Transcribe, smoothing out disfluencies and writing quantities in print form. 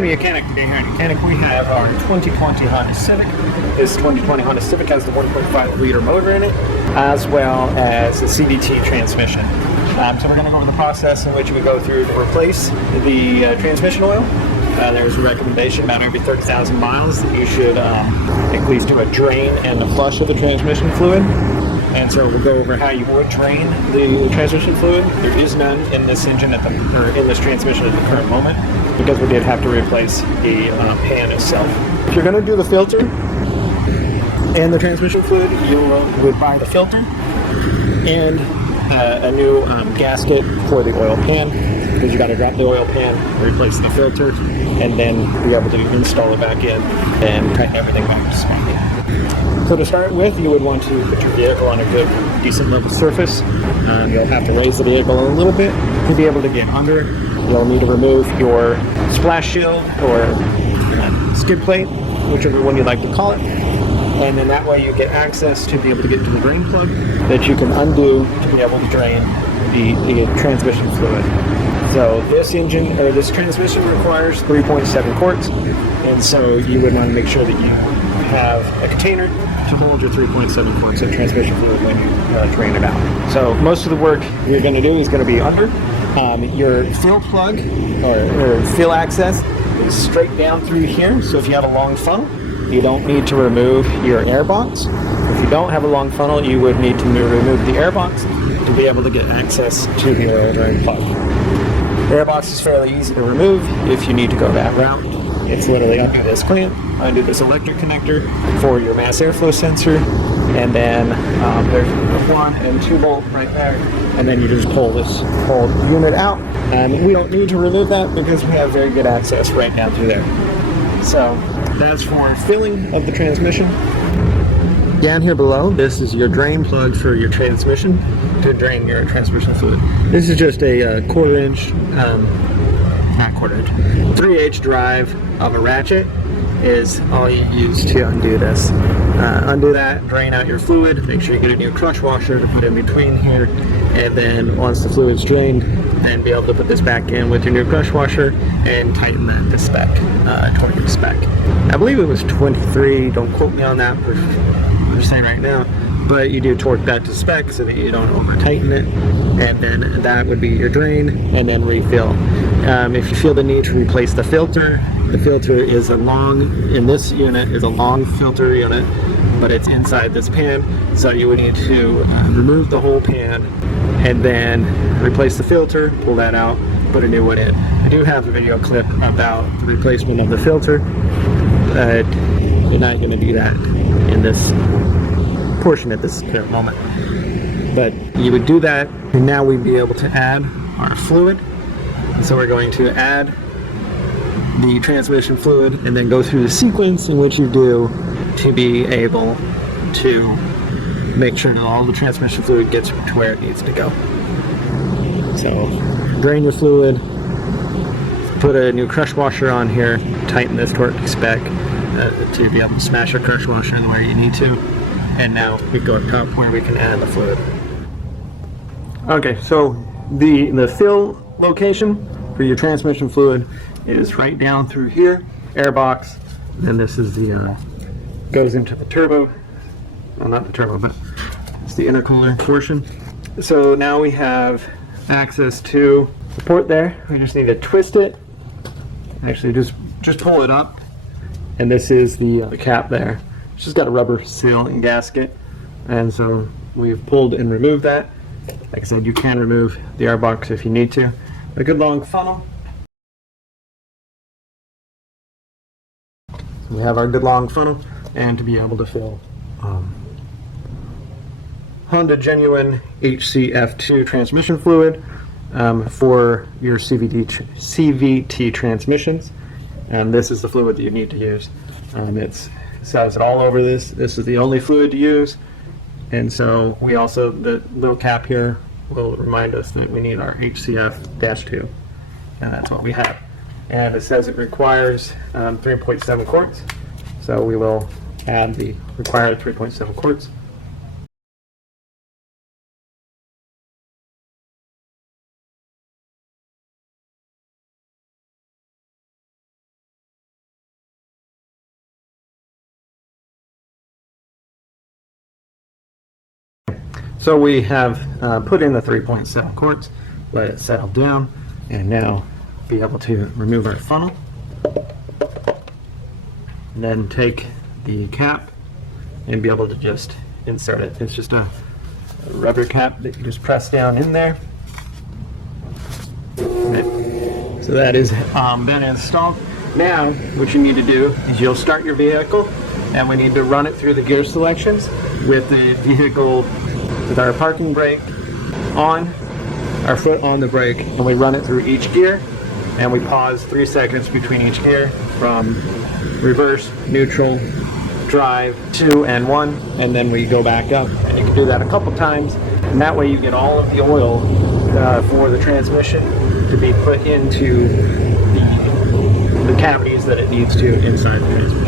going to be YOUCANIC today here at YOUCANIC. We have our 2020 Honda Civic. This 2020 Honda Civic has the 1.5 liter motor in it, as well as the CVT transmission. So we're going to go over the process in which we go through to replace the transmission oil. There's a recommendation about every 30,000 miles that you should at least do a drain and a flush of the transmission fluid. And so we'll go over how you would drain the transmission fluid. There is none in this engine or in this transmission at the current moment, because we did have to replace the pan itself. If you're going to do the filter and the transmission fluid, you would buy the filter and a new gasket for the oil pan, because you got to drop the oil pan, replace the filter, and then be able to install it back in and tighten everything back to spec. So to start with, you would want to put your vehicle on a good, decent level surface. You'll have to raise the vehicle a little bit to be able to get under. You'll need to remove your splash shield or skid plate, whichever one you'd like to call it. And then that way you get access to be able to get to the drain plug that you can undo to be able to drain the transmission fluid. So this engine, or this transmission, requires 3.7 quarts, and so you would want to make sure that you have a container to hold your 3.7 quarts of transmission fluid when you drain it out. So most of the work you're going to do is going to be under. Your fill plug or fill access is straight down through here, so if you have a long funnel, you don't need to remove your air box. If you don't have a long funnel, you would need to remove the air box to be able to get access to the oil drain plug. The air box is fairly easy to remove if you need to go that route. It's literally undo this clamp, undo this electric connector for your mass airflow sensor, and then there's a 1 and 2 bolt right there, and then you just pull this whole unit out. We don't need to remove that because we have very good access right down through there. So that's for filling of the transmission. Down here below, this is your drain plug for your transmission to drain your transmission fluid. This is just a 3/8 drive of a ratchet is all you use to undo this. Undo that, drain out your fluid, make sure you get a new crush washer to put in between here, and then once the fluid's drained, then be able to put this back in with your new crush washer and tighten that to spec, torque it to spec. I believe it was 23, don't quote me on that, I'm just saying right now, but you do torque that to spec so that you don't over tighten it, and then that would be your drain, and then refill. If you feel the need to replace the filter is in this unit is a long filter unit, but it's inside this pan, so you would need to remove the whole pan and then replace the filter, pull that out, put a new one in. I do have a video clip about the replacement of the filter, but you're not going to do that in this portion at this current moment. But you would do that, and now we'd be able to add our fluid. So we're going to add the transmission fluid and then go through the sequence in which you do to be able to make sure that all the transmission fluid gets to where it needs to go. So drain your fluid, put a new crush washer on here, tighten this torque to spec to be able to smash your crush washer in where you need to, and now we go up top where we can add the fluid. Okay, so the fill location for your transmission fluid is right down through here, air box, and this is the goes into the turbo, well, not the turbo, but it's the intercooler portion. So now we have access to the port there. We just need to twist it, actually just pull it up, and this is the cap there. It's just got a rubber seal and gasket, and so we've pulled and removed that. Like I said, you can remove the air box if you need to. A good long funnel. So we have our good long funnel, and to be able to fill Honda genuine HCF2 transmission fluid for your CVT transmissions. And this is the fluid that you need to use. It says it all over this. This is the only fluid to use. And so we also, the little cap here will remind us that we need our HCF-2, and that's what we have. And it says it requires 3.7 quarts, so we will add the required 3.7 quarts. So we have put in the 3.7 quarts, let it settle down, and now be able to remove our funnel. And then take the cap and be able to just insert it. It's just a rubber cap that you just press down in there. Okay. So that is been installed. Now what you need to do is you'll start your vehicle, and we need to run it through the gear selections with the vehicle with our parking brake on, our foot on the brake, and we run it through each gear, and we pause 3 seconds between each gear from reverse, neutral, drive, 2 and 1, and then we go back up. And you can do that a couple times, and that way you get all of the oil for the transmission to be put into the cavities that it needs to inside the transmission.